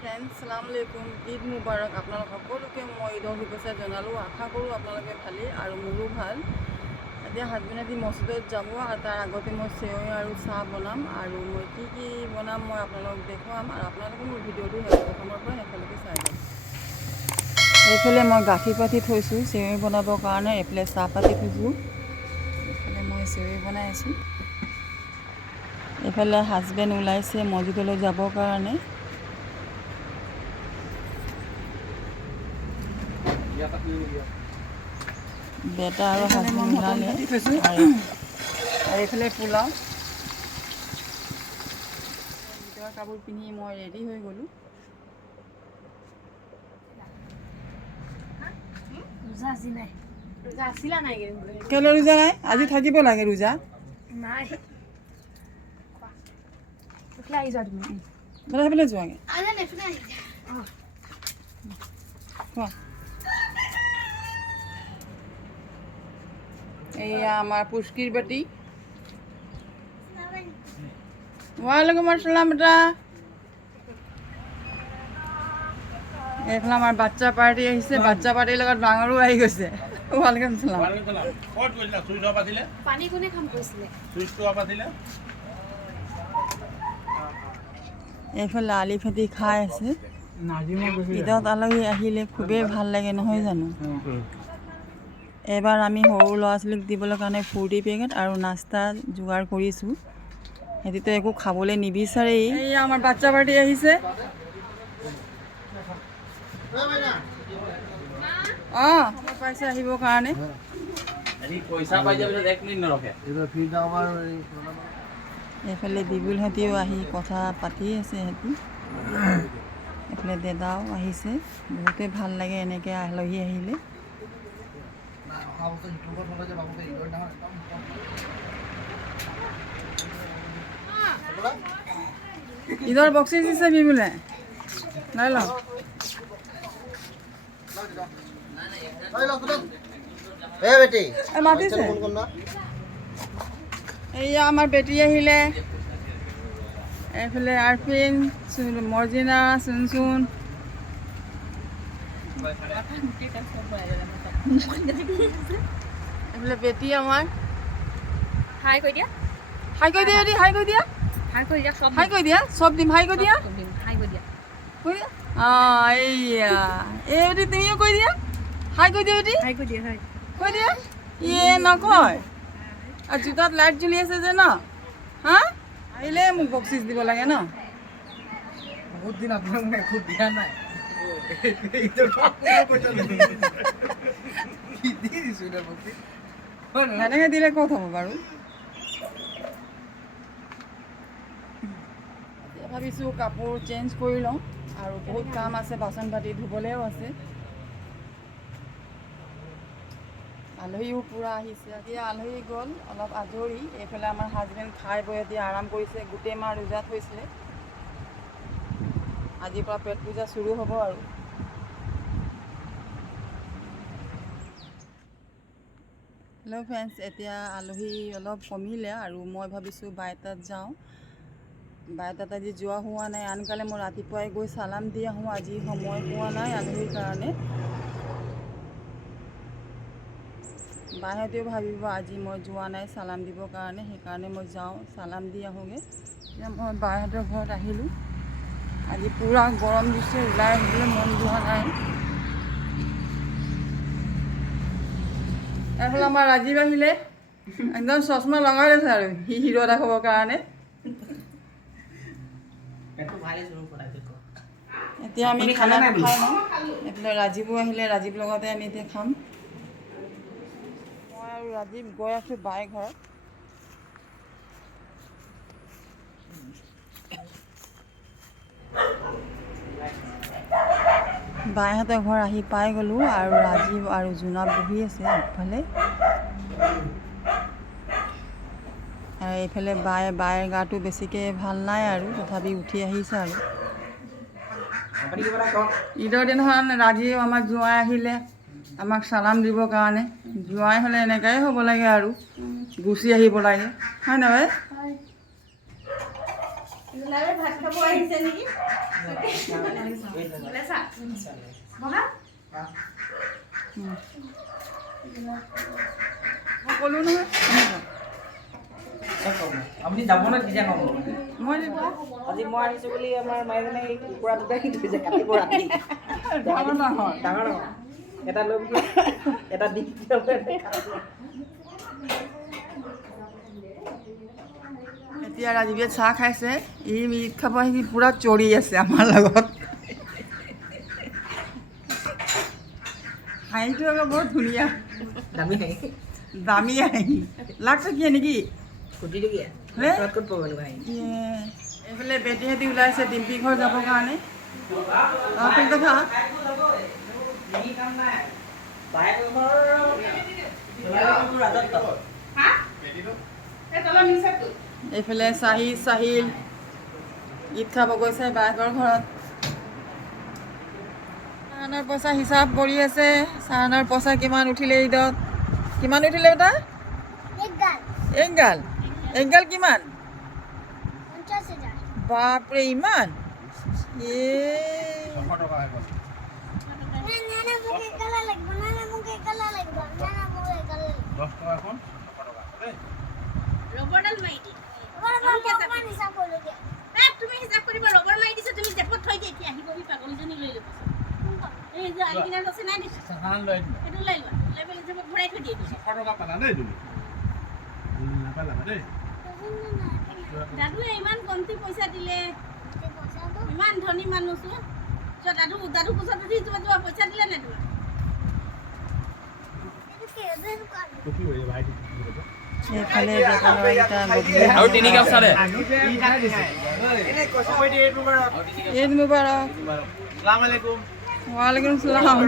Friends চালাম আলাইকুম। ঈদ মুবাৰক আপোনালোক সকলোকে মই ঈদৰ শুভেচ্ছা জনালোঁ। আশা কৰোঁ আপোনালোকে ভালেই আৰু মোৰো ভালো। এতিয়া হাজবেণ্ডেদি মছজিদত যাব আৰু তাৰ আগতে মই চেৱৈ আৰু চাহ বনাম আৰু মই কি কি বনাম মই আপোনালোকক দেখুৱাম আৰু আপোনালোকে মোৰ ভিডিঅ'টো প্ৰথমৰ পৰা শেষলৈকে চাই যাম এইফালে মই গাখীৰ পাতি থৈছোঁ, চেৱৈ বনাবৰ কাৰণে। এইফালে চাহ পাতি থৈছোঁ। এইফালে মই চেৱৈ বনাই আছোঁ। এইফালে হাজবেণ্ড ওলাইছে মছজিদলৈ যাবৰ কাৰণে। বেটা আৰু আৰু এইফালে পোলাও। ভিতৰৰ কাপোৰ পিন্ধি মই ৰেডি হৈ গ'লোঁ। ৰোজা ৰোজা আছিলা নাই কেলৈ ৰোজা নাই? আজি থাকিব লাগে ৰোজা। নাই। যোৱাগৈ। অঁ কোৱা এয়া আমাৰ পুষ্কিৰ বাতি ৱালাইকুম আসসালাম বেটা। এইফালে আমাৰ বাচ্চা পাৰ্টি আহিছে বাচ্চা পাৰ্টিৰ লগত ডাঙৰো আহি গৈছে। ৱালাইকুম আসসালাম। ক'ত গৈছিলা? চুইচ অফ আছিলে? পানী কোনে কাম কৰিছিলে চুইচটো অফ আছিলে? এইফালে আলি ফাটি খাই আছে। ঈদত আলহী আহিলে খুবেই ভালো লাগে নহয় জানো? এইবাৰ আমি সৰু ল'ৰা ছোৱালীক দিবলৈ কাৰণে ফূৰ্তি পেকেট আৰু নাস্তা যোগাৰ কৰিছোঁ। সিহঁতিতো একো খাবলৈ নিবিচাৰেই। এই আমাৰ বাচ্চা পাৰ্টি আহিছে। অঁ। পাইছে আহিবৰ কাৰণে। এইফালে বিপুলহঁতেও আহি কথা পাতি আছে সিহঁতি। এইফালে দেদাও আহিছে। বহুতেই ভালো লাগে এনেকৈ আলহী আহিলে। ঈদৰ বক্সিং দিছে বিপুলে লৈ লওঁ। এ বেটি এই মাতিছে? এইয়া আমাৰ বেটি আহিলে। এইফালে আৰফিন চুন- মৰ্জিনা চুনচুন। এইফালে বেটি আমাৰ। হাই কৈ দিয়া। হাই কৈ দিয়া হাই কৈ দিয়া। হাই কৈ দিয়া চব হাই কৈ দিয়া চব দিম হাই কৈ দিয়া। দিম হাই কৈ দিয়া। কৈ দিয়া? অঁ এইয়া। এই বেটি তুমিও কৈ দিয়া। হাই কৈ দিয়া বেটি হাই কৈ দিয়া হাই। কৈ দিয়া। ইয়ে নকয়। আৰু জোতাত লাইট জ্বলি আছে যে ন? হা? আহিলে মোক বক্সিচ দিব লাগে ন? বহুত দিন আপোনাক মই একো দিয়া নাই। ক'ত হ'ব বাৰু এতিয়া ভাবিছোঁ কাপোৰ চেঞ্জ কৰি লওঁ আৰু বহুত কাম আছে, বাচন বাতি ধুবলৈও আছে। আলহীও পূৰা আহিছে। এতিয়া আলহী গ'ল, অলপ আজৰি। এইফালে আমাৰ হাজবেণ্ড খাই বৈ এতিয়া আৰাম কৰিছে, গোটেই মাহ ৰোজাত হৈছিলে। আজিৰ পৰা পেট পূজা চুৰু হ'ব আৰু। হেল্ল' ফ্ৰেণ্ডছ এতিয়া আলহী অলপ কমিলে আৰু মই ভাবিছোঁ বাইতাত যাওঁ। বাইতাত আজি যোৱা হোৱা নাই আনকালে মই ৰাতিপুৱাই গৈ চালাম দি আহোঁ আজি সময় পোৱা নাই আলহীৰ কাৰণে। বাইহঁতেও ভাবিব, আজি মই যোৱা নাই চালাম দিবৰ কাৰণে, সেইকাৰণে মই যাওঁ চালাম দি আহোঁগৈ এতিয়া মই বাইহঁতৰ ঘৰত আহিলোঁ। আজি পূৰা গৰম দিছে ওলাই আহিবলৈ মন যোৱা নাই। এইফালে আমাৰ ৰাজীৱ আহিলে। একদম চশমা লগাই লৈছে আৰু সি হিৰ' দেখাবৰ কাৰণে। এতিয়া আমি খানা খাই লওঁ এইফালে ৰাজীৱো আহিলে ৰাজীৱ লগতে আমি এতিয়া খাম। মই আৰু ৰাজীৱ গৈ আছোঁ বাই ঘৰত। বাইহঁতৰ ঘৰ আহি পাই গ'লোঁ আৰু ৰাজীৱ আৰু জোনাব বহি আছে আগফালে। আৰু এইফালে বায়ে বায়েৰ গাটো বেছিকৈ ভাল নাই আৰু তথাপি উঠি আহিছে আৰু। ঈদৰ দিনাখন ৰাজীৱ আমাৰ জোঁৱাই আহিলে আমাক চালাম দিবৰ কাৰণে। জোঁৱাই হ'লে এনেকুৱাই হ'ব লাগে আৰু গুচি আহিব লাগে। হয় নহয়? ভাত খাব আহিছে নেকি ক'লোঁ নহয় আপুনি যাব নে তেতিয়া ক'ব মই আজি মই আহিছো বুলি আমাৰ মাইজনে কুকুৰা দুটা কি থৈছে কাটিব ৰাতি। ডাঙৰ ডাঙৰ ডাঙৰ ডাঙৰ এটা লৈ এটা দি এতিয়া ৰাজীৱে চাহ খাইছে ই মিট খাব আহি পূৰা চৰি আছে আমাৰ লগত। হাঁহিটো আকৌ বৰ ধুনীয়া। দামী হাঁহি। দামী হাঁহি। লাগছে কি নেকি? ফুটি টকীয়া হাঁহি? ইয়ে, এইফালে বেটীহঁতি ওলাইছে ডিম্পী ঘৰ যাবৰ কাৰণে। কথা এইফালে চাহি চাহিল ঈদ খাব গৈছে বায়েকৰ ঘৰত। চাহানৰ পইচা হিচাপ কৰি আছে। চাহানৰ পইচা কিমান উঠিলে ঈদত? কিমান উঠিলে এটা? এংগাল। এংগাল? কিমান? বাপৰে ইমান? এ। টকা ছশ টকা তুমি হিচাপ কৰিব ৰবৰ মাৰি দিছে তুমি জেপত থৈ দিয়া এতিয়া আহিব সি পাগলীজনী লৈ ল'ব এই যে আহি কিনে আছে নাই দিছে লোৱা লৈ পেলাই জেপত থৈ দিয়ে দেই দাদুৱে ইমান কমটি পইচা দিলে ইমান ধনী মানুহ চোৱা দাদু দাদু কোচত উঠি যোৱা পইচা দিলে নে তোমাক গধূলি আৰু তিনি কাপ সারে ঈদ মুবারক। চালাম আলাইকুম। ৱালাইকুম চালাম